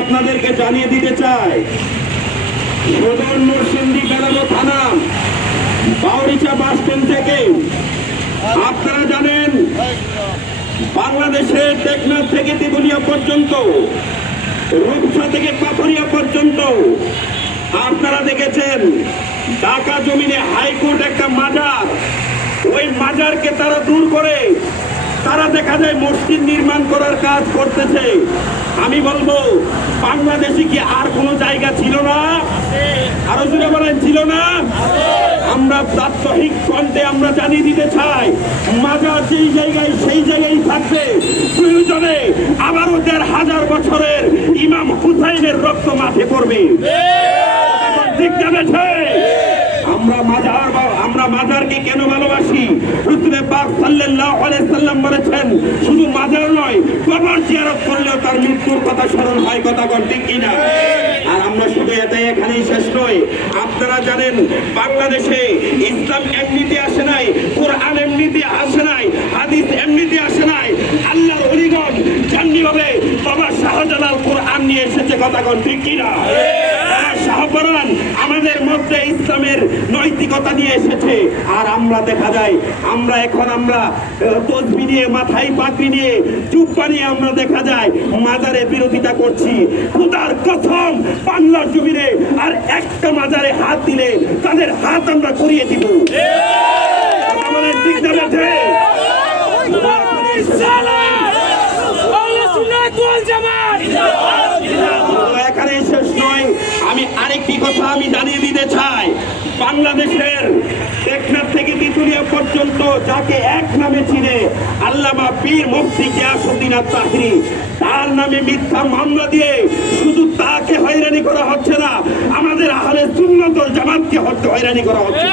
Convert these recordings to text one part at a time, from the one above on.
আপনাদেরকে জানিয়ে দিতে চাই? সদর নরসিংদী বেলাবো থানা, বাউরিচা বাস স্ট্যান্ড থেকে। আপনারা জানেন, বাংলাদেশের টেকনাফ থেকে তিগুলিয়া পর্যন্ত, রূপসা থেকে পাথরিয়া পর্যন্ত। আপনারা দেখেছেন, ঢাকা জমিনে হাইকোর্ট একটা মাজার। ওই মাজারকে তারা দূর করে তারা দেখা যায় মসজিদ নির্মাণ করার কাজ করতেছে। আমি বলব বাংলাদেশে কি আর কোনো জায়গা ছিল না? আরও জুড়ে বলেন ছিল না? আমরা প্রাত্যহিক কণ্ঠে আমরা জানিয়ে দিতে চাই মাজার যেই জায়গায় সেই জায়গায় থাকবে। প্রয়োজনে আবারও দেড় হাজার বছরের ইমাম হুসাইনের রক্ত মাঠে পড়বে। ঠিক। জানেছে আমরা মাজার আমরা মাজারকে কেন ভালোবাসি? রসুলে পাক আলাইহি সাল্লাম বলেছেন, শুধু মাজার নয়, কবর জিয়ারত করলেও তার মৃত্যুর কথা স্মরণ হয় কথা ঠিক কিনা? আর আমরা শুধু এটাই এখানেই শেষ নয়, আপনারা জানেন, বাংলাদেশে ইসলাম এমনিতে আসে নাই, কোরআন এমনিতে আসে নাই, হাদিস এমনিতে আসে নাই, আল্লাহর অলিগণ যেমনি ভাবে বাবা শাহজালাল কোরআন নিয়ে এসেছে কথা ঠিক কিনা? শাহপরান আমাদের মধ্যে ইসলামের নৈতিকতা নিয়ে এসেছে। আর আমরা দেখা যায় আমরা এখন আমরা তসবি নিয়ে মাথায় পাগড়ি নিয়ে চুপ্পা নিয়ে আমরা দেখা যায় মাজারে বিরোধিতা করছি। খুদার কথম বাংলার জমিনে আর একটা মাজারে হাত দিলে তাদের হাত আমরা করিয়ে দিব। আমাদের এখানে শেষ নয় আমি আরেকটি কথা আমি জানিয়ে দিতে চাই। বাংলাদেশের টেকনাফ থেকে তিতুলিয়া পর্যন্ত যাকে এক নামে চিনে আল্লামা পীর মুফতি গিয়াসুদ্দিন তাহিরি তার নামে মিথ্যা মামলা দিয়ে শুধু তাকে হয়রানি করা হচ্ছে না, আমাদের আহলে সুন্নতল জামাতকে হয়রানি করা হচ্ছে।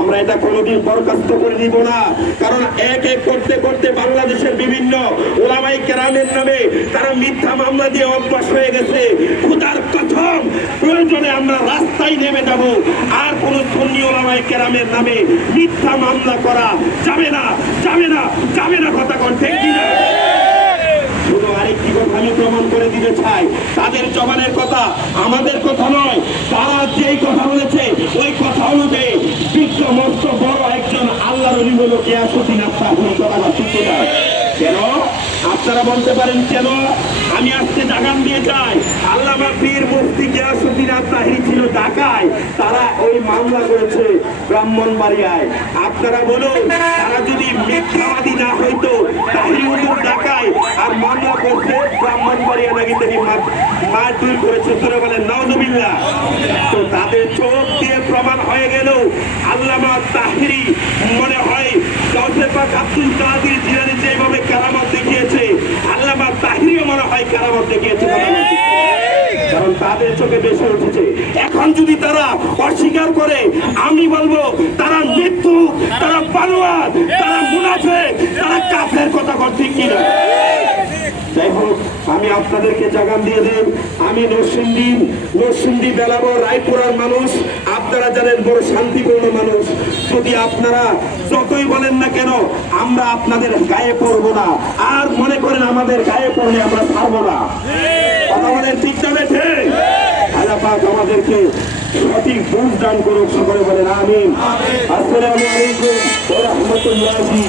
আমরা এটা কোনোদিন বরখাস্ত করে দিব না, কারণ এক এক করতে করতে বাংলাদেশের বিভিন্ন ওলামাই কেরামের নামে তারা মিথ্যা মামলা দিয়ে অভ্যাস হয়ে গেছে। খুদার কথম প্রয়োজনে আমরা রাস্তায় নেমে যাব। আর কোন সন্নি ওলামায় কেরামের নামে মিথ্যা মামলা করা যাবে না যাবে না যাবে না কথা কোন কথা আমি প্রমাণ করে দিতে চাই। তাদের জবানের কথা আমাদের কথা নয়, তারা যেই কথা বলেছে আপনারা বলতে পারেন, কেন আমি আজকে জাগান দিয়ে যাই? আল্লামা পীর মুফতি গিয়াসুদ্দিন আত্মাহিরি ছিল ঢাকায়, তারা ওই মামলা করেছে ব্রাহ্মণবাড়িয়ায়। আপনারা বলুন, তারা যদি মিথ্যাবাদী না হইতো ঢাকায় আর মামলা করছে নাকি করেছে নওজবিল্লা তো তাদের চোখ দিয়ে প্রমাণ হয়ে গেল আল্লামা এখন যদি তারা অস্বীকার করে, আমি বলব, তারা মৃত্যু, তারা পালোয়ার তারা মুনাফে, তারা কাফের কথা বল কিনা? যাই হোক, আমি আপনাদেরকে জাগান দিয়ে দেন। আমি নরসিংদী নরসিংদী বেলাবো, রায়পুরার মানুষ। আপনারা জানেন বড় শান্তিপূর্ণ মানুষ। যদি আপনারা যতই কেন? আমরা আপনাদের গায়ে পড়ব না। আর মনে করেন আমাদের গায়ে পড়লে আমরা ছাড়বো না। কথা বলেন ঠিক পাক আমাদেরকে সঠিক বুঝ দান করুক, সকলে বলেন আমিন। আসসালামু আলাইকুম ওয়া রাহমাতুল্লাহি